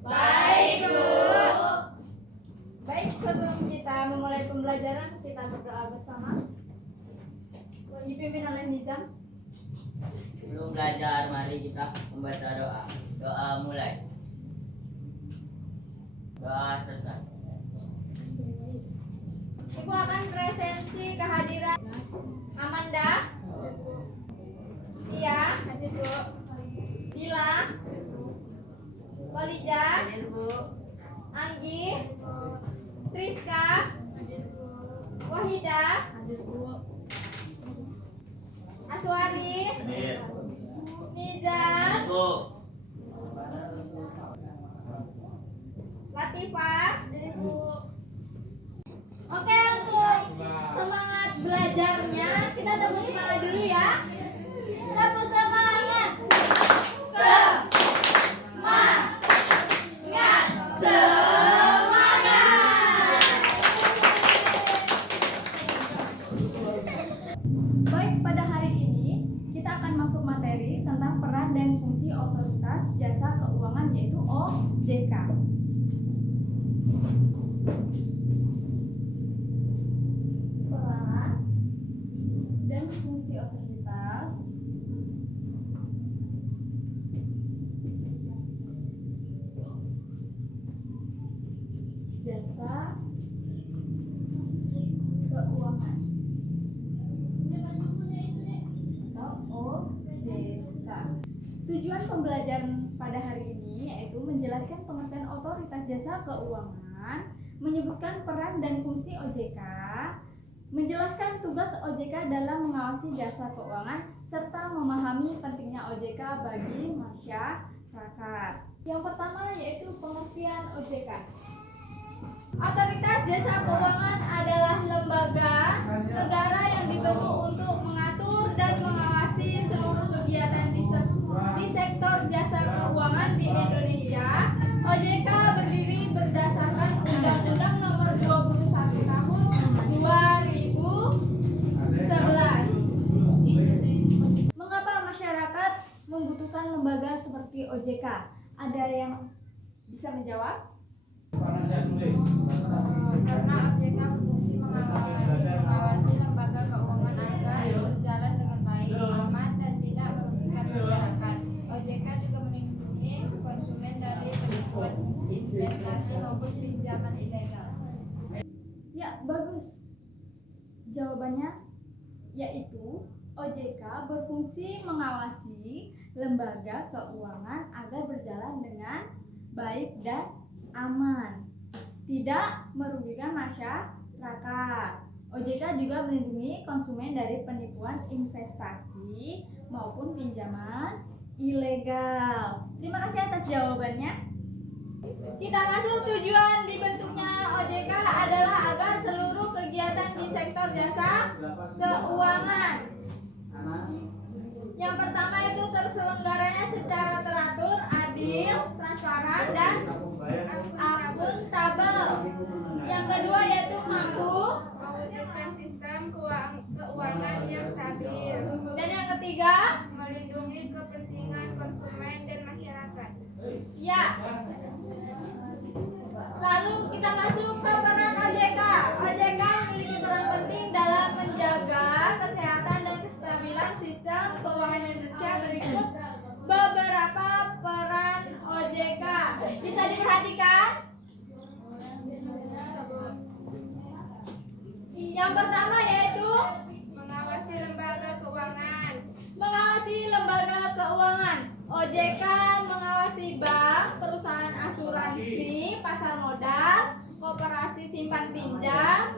Baik, Bu. Baik, sebelum kita memulai pembelajaran, kita berdoa bersama. Dipimpin oleh Nizam. Sebelum belajar, mari kita membaca doa. Doa mulai. Doa selesai. Ibu akan presensi kehadiran Amanda. Iya, hadir Bu. Dila. Walija. Hadir, Bu. Anggi. Priska. Wahida. Aswari. Nizam. Bu. Latifah. Oke, untuk semangat belajarnya kita tepuk semangat dulu ya. Tepuk semangat. Baik, pada hari ini kita akan masuk materi tentang peran dan fungsi otoritas jasa keuangan yaitu OJK. Peran dan fungsi otoritas jasa keuangan atau OJK. Tujuan pembelajaran pada hari ini yaitu menjelaskan pengertian otoritas jasa keuangan, menyebutkan peran dan fungsi OJK, menjelaskan tugas OJK dalam mengawasi jasa keuangan, serta memahami pentingnya OJK bagi masyarakat. Yang pertama yaitu pengertian OJK. Otoritas Jasa Keuangan adalah lembaga negara yang dibentuk untuk mengatur dan mengawasi seluruh kegiatan di sektor jasa keuangan di Indonesia. OJK berdiri berdasarkan Undang-Undang Nomor 21 Tahun 2011. Mengapa masyarakat membutuhkan lembaga seperti OJK? Ada yang bisa menjawab? Karena OJK berfungsi mengawasi lembaga keuangan agar berjalan dengan baik, aman, dan tidak merugikan masyarakat. OJK juga melindungi konsumen dari penipuan investasi maupun pinjaman ilegal. Ya, bagus. Jawabannya yaitu OJK berfungsi mengawasi lembaga keuangan agar berjalan dengan baik dan aman, tidak merugikan masyarakat. OJK juga melindungi konsumen dari penipuan investasi maupun pinjaman ilegal. Terima kasih atas jawabannya. Kita masuk tujuan dibentuknya OJK adalah agar seluruh kegiatan di sektor jasa keuangan. Yang pertama itu terselenggaranya secara teratur, adil, transparan, dan akuntabel. Yang kedua yaitu mampu Mewujudkan sistem keuangan yang stabil. dan yang ketiga Melindungi kepentingan konsumen dan masyarakat. ya. Lalu kita masuk ke peran OJK. OJK memiliki peran penting dalam menjaga kesehatan dan kestabilan sistem keuangan Indonesia. Berikut beberapa peran OJK. Bisa diperhatikan? Yang pertama yaitu Mengawasi lembaga keuangan. mengawasi lembaga keuangan. OJK mengawasi bank, perusahaan asuransi, pasar modal, koperasi simpan pinjam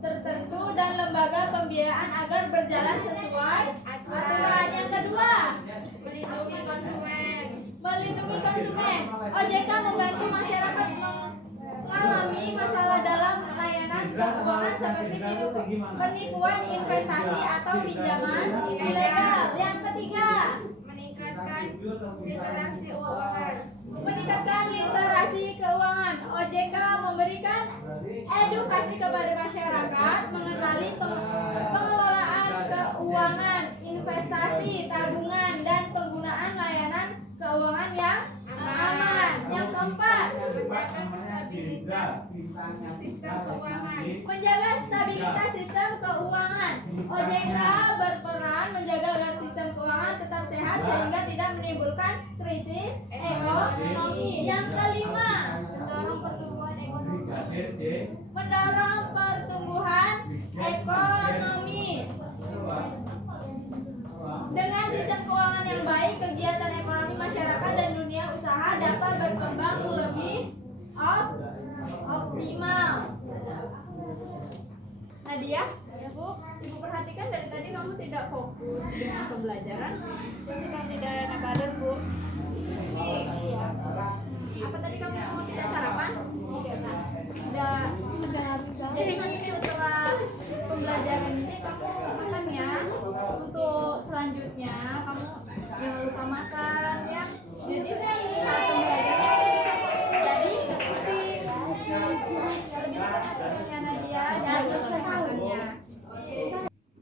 tertentu, dan lembaga pembiayaan agar berjalan sesuai aturan. Yang kedua, Melindungi konsumen. melindungi konsumen. OJK membantu masyarakat mengalami masalah dalam layanan keuangan seperti penipuan investasi atau pinjaman ilegal. Yang ketiga, Meningkatkan literasi keuangan. meningkatkan literasi keuangan. OJK memberikan edukasi kepada masyarakat mengenali pengelolaan keuangan, investasi, tabungan, dan penggunaan layanan keuangan yang aman. Yang Sistem keuangan. Menjaga stabilitas sistem keuangan. OJK berperan menjaga agar sistem keuangan tetap sehat sehingga tidak menimbulkan krisis ekonomi. Yang kelima, Mendorong pertumbuhan ekonomi. mendorong pertumbuhan ekonomi. Dengan sistem keuangan yang baik, kegiatan ekonomi masyarakat dan dunia usaha dapat berkembang lebih optimal. Nadia, Ibu perhatikan dari tadi kamu tidak fokus dengan pembelajaran. Sedang tidak ada kader, Bu. Apa tadi kamu tidak sarapan? Tidak. Jadi nanti setelah pembelajaran ini kamu makan ya. Untuk selanjutnya kamu jangan lupa makan ya. Jadi saat pembelajaran kamu bisa jadi lebih perhatiannya Nadia, jangan lupa makannya.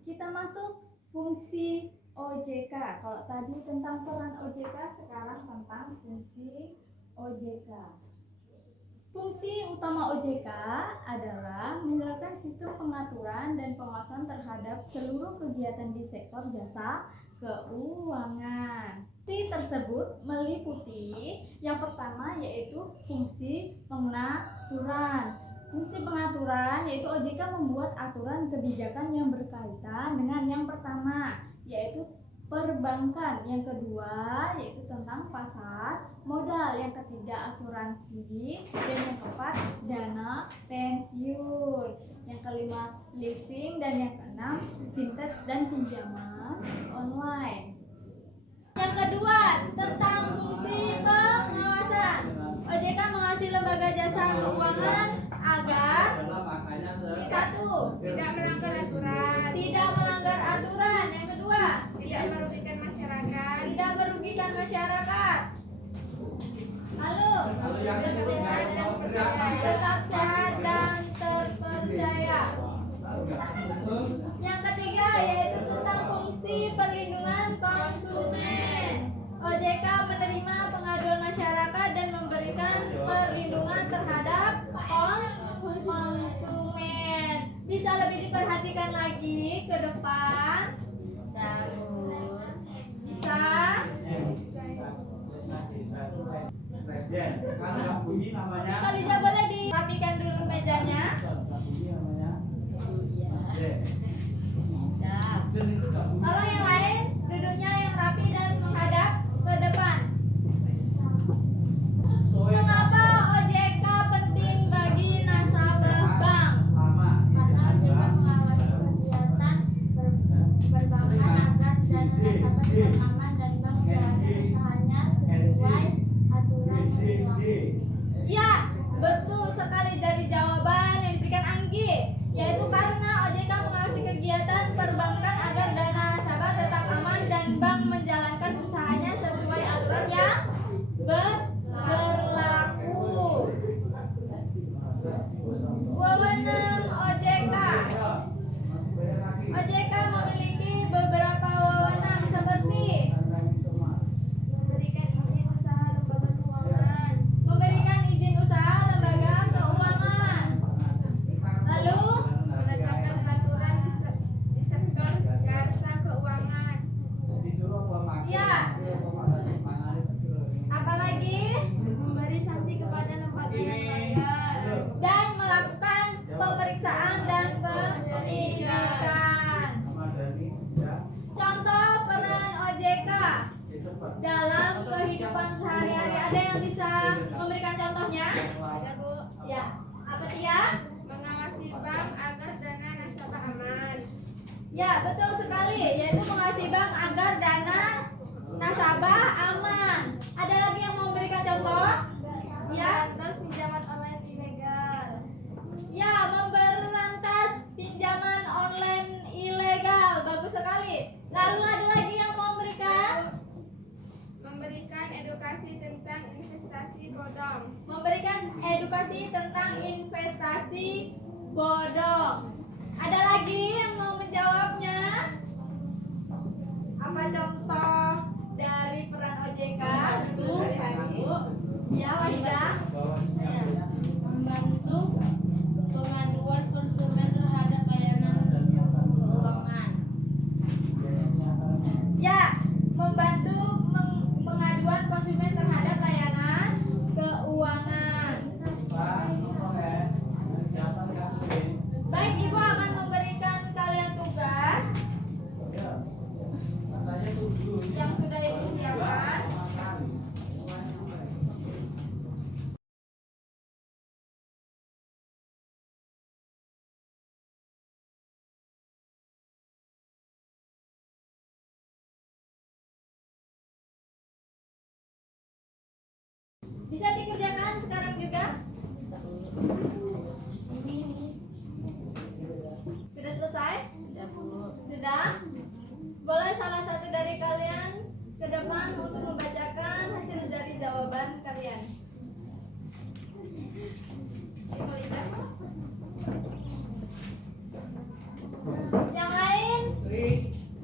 Kita masuk fungsi OJK. Kalau tadi tentang peran OJK, sekarang tentang fungsi OJK. Fungsi utama OJK adalah menjalankan sistem pengaturan dan pengawasan terhadap seluruh kegiatan di sektor jasa keuangan. Fungsi tersebut meliputi yang pertama yaitu fungsi pengaturan. Fungsi pengaturan yaitu OJK membuat aturan kebijakan yang berkaitan dengan yang pertama yaitu perbankan, yang kedua yaitu tentang pasar modal, yang ketiga asuransi, dan yang keempat dana pensiun, yang kelima leasing, dan yang keenam vintage dan pinjaman online. Yang kedua tentang fungsi pengawasan. OJK mengawasi lembaga jasa keuangan agar satu, Tidak melanggar aturan. tidak melanggar aturan. Yang kedua, Tidak merugikan masyarakat. tidak merugikan masyarakat. Lalu, tetap sehat dan terpercaya. Yang ketiga yaitu tentang fungsi perlindungan konsumen. OJK menerima pengaduan masyarakat dan memberikan perlindungan terhadap konsumen. Bisa lebih diperhatikan lagi ke depan? Bisa? Kalinya boleh dirapikan dulu mejanya. Kalau yang lain duduknya yang rapi dan menghadap ke depan. Mengapa OJK penting bagi nasabah bank? Karena OJK mengawasi kegiatan perbankan agar dana nasabah tetap aman dan bank menjalankan usahanya sesuai aturan yang berlaku. Ya, betul sekali dari jawaban yang diberikan Anggi, yaitu karena OJK mengawasi kegiatan perbankan agar dana nasabah tetap aman dan bank menjalankan usahanya sesuai aturan yang berlaku. Wewenang OJK. OJK memiliki beberapa wewenang seperti Memberikan izin usaha lembaga keuangan. memberikan izin usaha lembaga keuangan, lalu Menetapkan peraturan di sektor jasa keuangan. ya, apalagi Memberi sanksi kepada lembaga yang melanggar. dan melakukan pemeriksaan dan penyidikan. Contoh peran OJK dalam kehidupan sehari-hari, ada yang bisa memberikan contohnya? Ada, Bu. Ya, apa dia? Mengawasi bank agar dana nasabah aman. Ya, betul sekali, yaitu mengawasi bank agar dana nasabah aman. Ada lagi yang mau memberikan contoh? Ya, Terus pinjaman online ilegal. ya, memberantas pinjaman online ilegal. Bagus sekali. Lalu ada lagi yang mau memberikan? Memberikan edukasi tentang investasi bodong. Memberikan edukasi tentang investasi bodong. Ada lagi yang mau menjawabnya? Apa contoh dari peran OJK dulu hari? Ya, Wahida. Membantu Bisa dikerjakan sekarang juga? Sudah selesai? Sudah Bu. Sudah? Boleh salah satu dari kalian ke depan untuk membacakan hasil dari jawaban kalian. Yang lain,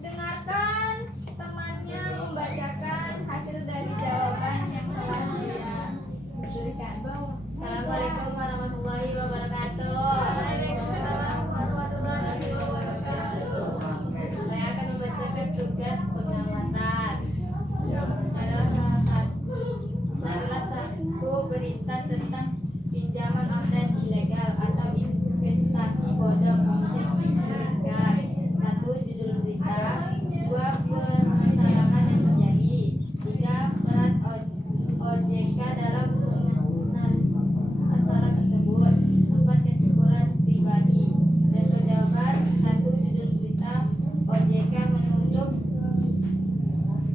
dengarkan temannya membacakan hasil dari jawaban yang telah dia berikan. Assalamualaikum warahmatullahi wabarakatuh. Waalaikumsalam warahmatullahi wabarakatuh. Saya akan membacakan tugas pengamatan. Adalah satu berita tentang pinjaman online ilegal atau investasi bodong. Kemudian dituliskan satu judul berita, dua permasalahan yang terjadi, tiga peran OJK dalam penanganan masalah tersebut, empat kesimpulan pribadi. Contoh jawaban, satu judul berita, OJK menutup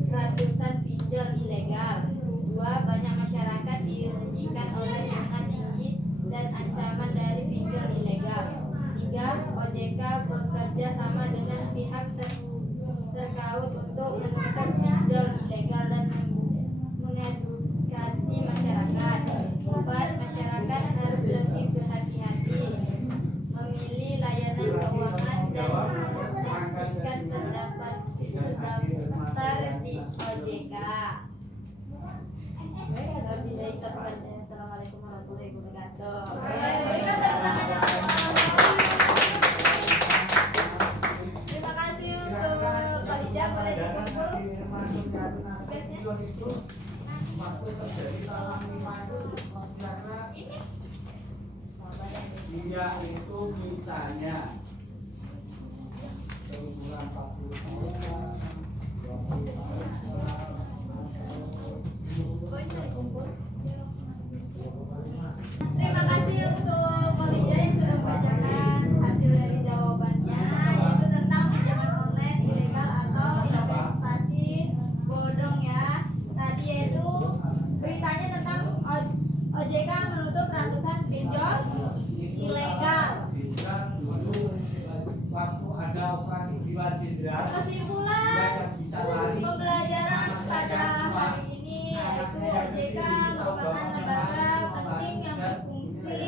ratusan pinjol ilegal. Dua, banyak masyarakat dirugikan oleh bunga tinggi dan ancaman dari pinjol ilegal. Tiga, OJK bekerja sama dengan pihak terkait untuk menutup pinjol ilegal dan mengedukasi masyarakat. Empat, masyarakat harus lebih berhati-hati memilih layanan keuangan dan memastikan terdaftar di OJK. Assalamualaikum warahmatullahi wabarakatuh. Berikan tepuk tangan yang terima kasih untuk Khalija. Boleh dikumpul tugasnya. Dia itu misalnya berumur 40 tahun. Terima kasih untuk Khalija yang sudah membacakan hasil dari jawabannya, yaitu tentang pinjaman online ilegal atau investasi bodong ya. Tadi yaitu beritanya tentang OJK menutup ratusan pinjol ilegal. Waktu ada operasi jiwa cedera, Kesimpulan bisa lari. pembelajaran pada hari ini yaitu OJK merupakan lembaga penting yang berfungsi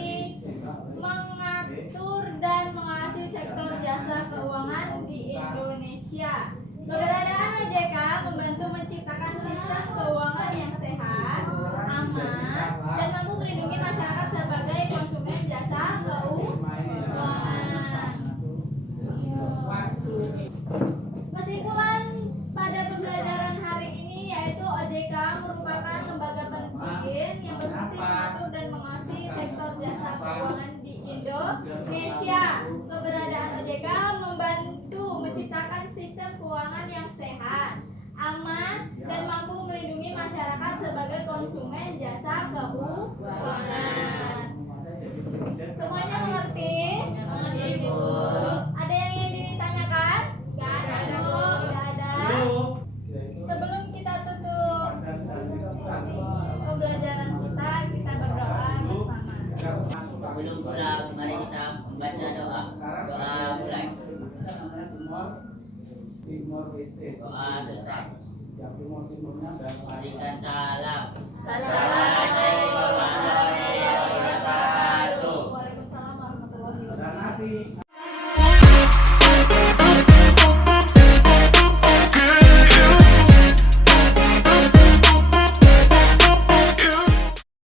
mengatur dan mengawasi sektor jasa keuangan di Indonesia. Keberadaan OJK membantu menciptakan sistem keuangan yang sehat, aman, dan mampu melindungi masyarakat sebagai konsumen jasa keuangan. Kesimpulan pada pembelajaran hari ini yaitu OJK merupakan lembaga penting yang berfungsi mengatur dan mengawasi sektor jasa keuangan di Indonesia. Keberadaan OJK membantu menciptakan sistem keuangan yang sehat, aman, dan mampu melindungi masyarakat sebagai konsumen jasa keuangan. Semuanya mengerti? Mengerti, Bu. Ada yang ingin ditanyakan? Gak ada, Bu. Tidak ada. Sebelum kita tutup pembelajaran kita berdoa bersama. Sebelum pulang, mari kita membaca doa. Doa mulai. Doa selesai. Berikan salam